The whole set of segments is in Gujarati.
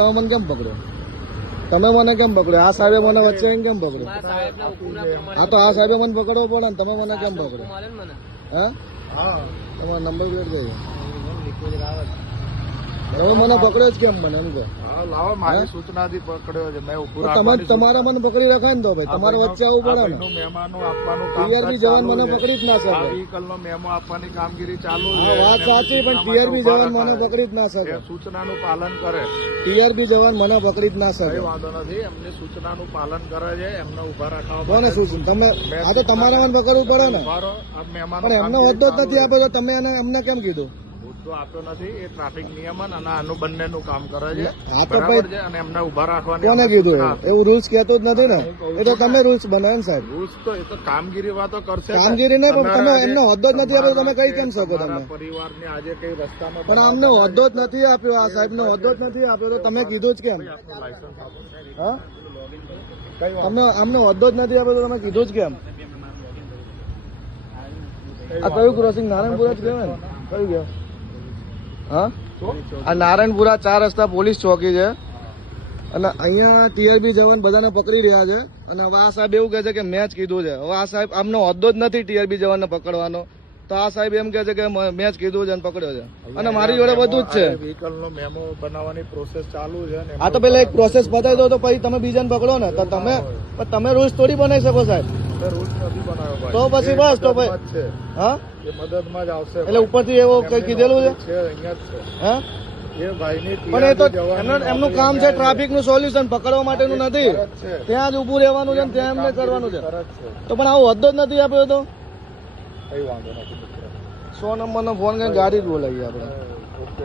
તમે મને કેમ પકડો? તમે મને કેમ પકડો? આ સાહેબે મને વચ્ચે આવીને કેમ પકડો? હા તો આ સાહેબે મને પકડવો પડે ને, તમે મને કેમ પકડો? હા તમારો નંબર પ્લેટ કઈ? તમે મને પકડ્યો જ કેમ મને એમ કહો? લાવો મારી સૂચનાથી પકડ્યો છે. મેં ઉભું તમે તમારા મને પકડી રખાય ને તો ભાઈ તમારે વચ્ચે આવવું પડે ને. મહેમાનો આપવાનું ટીઆરબી જવાન મને પકડી જ ના શકે. વ્હીકલ નો મેમો આપવાની કામગીરી ચાલુ હા વાત સાચી, પણ ટીઆરબી જવાન મને પકડી જ ના શકે. સૂચનાનું પાલન કરે. ટીઆરબી જવાન મને પકડી જ ના શકે. કઈ વાંધો નથી, એમની સૂચનાનું પાલન કરે છે, એમને ઉભા રાખવા. કોને સૂચન? તમે આ તો તમારે મને પકડવું પડે ને. પણ એમને હોદ્દો જ નથી આપ્યો તો તમે એમને કેમ કીધું? હોદ્દો આપ્યો નથી, એ ટ્રાફિક નિયમન અને આનું બંનેનું કામ કરે છે. હા તો બરાબર છે, અને એમને ઉભા રાખવાની. કોને કીધું? એવું રૂલ્સ કહેતો જ નથી ને. એ તો તમે રૂલ્સ બનાવે ને સાહેબ. રૂલ્સ તો એ તો કામગીરી વાતો કરશે. કામગીરી નહીં, પણ તમે એમને હોદ્દો જ નથી આપ્યો, તમે કઈ કેમ શકો? તમે પરિવારને આજે કઈ રસ્તામાં પણ અમને હોદ્દો જ નથી આપ્યો, આ સાહેબ ને હોદ્દો જ નથી આપ્યો તો તમે કીધું જ કેમ? હા તમને અમને હોદ્દો જ નથી આપ્યો તો તમે કીધું જ કેમ? આ કયું ક્રોસિંગ? નારાયણપુરા જ કહેવાય ને? કયું કહેવાય? હા આ નારાયણપુરા 4 રસ્તા પોલીસ ચોકી છે અને અહીંયા ટીઆરબી જવાન બધાને પકડી રહ્યા છે. અને હવે આ સાહેબ એવું કહે છે કે મેં જ કીધું છે. હવે આ સાહેબ આમનો હોદ્દો જ નથી ટીઆરબી જવાનને પકડવાનો, તો આ સાહેબ એમ કહે છે કે મેં જ કીધું છે અને પકડ્યો છે. અને મારી જોડે બધું જ છે. વ્હીકલ નો મેમો બનાવવાની પ્રોસેસ ચાલુ છે. આ તો પેલા એક પ્રોસેસ બતાવી દો તો પછી તમે બીજાને પકડો ને. તો તમે રૂલ્સ થોડી બનાવી શકો સાહેબ. રૂલ્સ નથી બનાવ્યો તો પછી બસ તો ભાઈ હા એ મદદમાં જ આવશે. એટલે ઉપરથી એવો કઈ કીધેલું છે? અહીંયા જ છે. હા એ ભાઈની પણ એ તો એમનું કામ છે ટ્રાફિક નું સોલ્યુશન, પકડવા માટેનું નથી. ત્યાં જ ઉભું રહેવાનું છે, ત્યાં એમને કરવાનું છે. તો પણ આવો હોદ્દો જ નથી આપ્યો તો કઈ વાંધો નથી. 100 નંબર નો ફોન કરીને ગાડી જ બોલાવીએ આપણે. ઓકે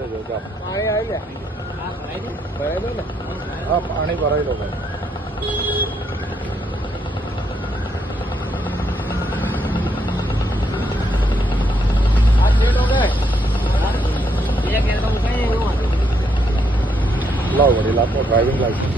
હા પાણી ભરાઈ લો ભાઈ. લાવો વડીલ આપનો ડ્રાઇવિંગ લાયસન્સ.